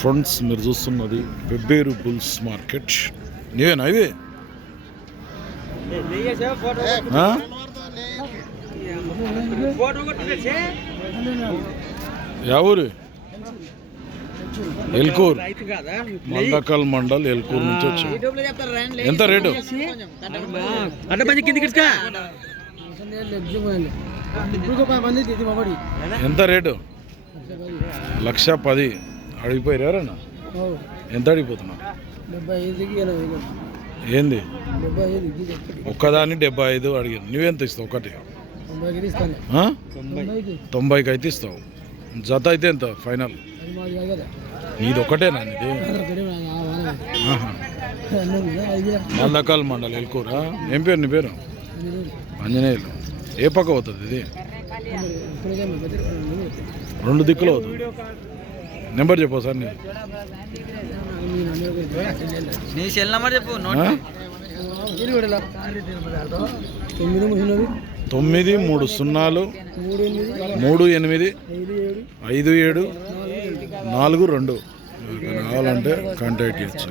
Friends మీరు చూస్తున్నది వెబ్బేరు bulls market. నీవేనా ఇవి? ఎవరు? ఎల్కూర్, మల్దకల్ మండల్ ఎల్కూర్ నుంచి వచ్చారు. ఎంత రేటు? ఎంత రేటు? 1,10,000 అడిగిపోయారు ఎవరన్నా? ఎంత అడిగిపోతున్నావు? ఏంది ఒక్కదాన్ని 75 అడిగాను. నువ్వెంత ఇస్తావు? ఒకటి 90కి అయితే ఇస్తావు. జత అయితే ఎంత ఫైనల్? నీది ఒకటేనా? ఇది మల్దకల్ మండల్ ఎల్కూరా. ఏం పేరు నీ పేరు? ఆంజనేయులు. ఏ పక్క అవుతుంది ఇది? 2 దిక్కులు అవుతుంది. నెంబర్ చెప్పు సార్. నీ సెల్ నెంబర్ చెప్పు. 9303838574 కావాలంటే కాంటాక్ట్ చేయొచ్చు.